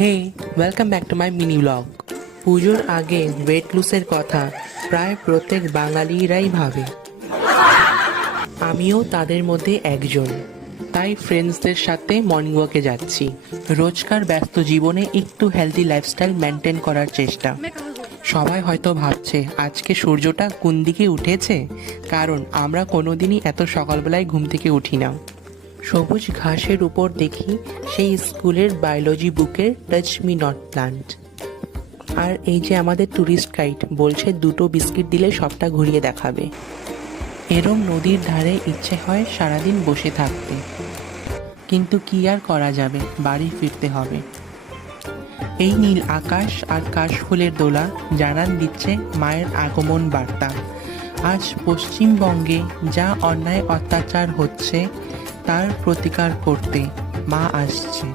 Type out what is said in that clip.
Hey, welcome back to my mini blog. পুজোর আগে wait লুসের কথা প্রায় প্রত্যেক বাঙালিরাই ভাবে, আমিও তাদের মধ্যে একজন। তাই ফ্রেন্ডসদের সাথে মর্নিং ওয়াকে যাচ্ছি। রোজকার ব্যস্ত জীবনে একটু হেলদি লাইফস্টাইল মেনটেন করার চেষ্টা। সবাই হয়তো ভাবছে আজকে সূর্যটা কোন দিকে উঠেছে, কারণ আমরা কোনোদিনই এত সকালবেলায় ঘুম থেকে উঠি না। সবুজ ঘাসের উপর দেখি সেই স্কুলের বায়োলজি বুকের টাচ মি নট প্লান্ট। আর এই যে আমাদের ট্যুরিস্ট গাইড বলছে 2টো বিস্কিট দিলে সবটা ঘুরিয়ে দেখাবে। এরম নদীর ধারে ইচ্ছে হয় সারাদিন বসে থাকতে, কিন্তু কি আর করা যাবে, বাড়ি ফিরতে হবে। এই নীল আকাশ আর কাশফুলের দোলা জানান দিচ্ছে মায়ের আগমন বার্তা। আজ পশ্চিমবঙ্গে যা অন্যায় অত্যাচার হচ্ছে তার প্রতিকার করতে মা আসছে।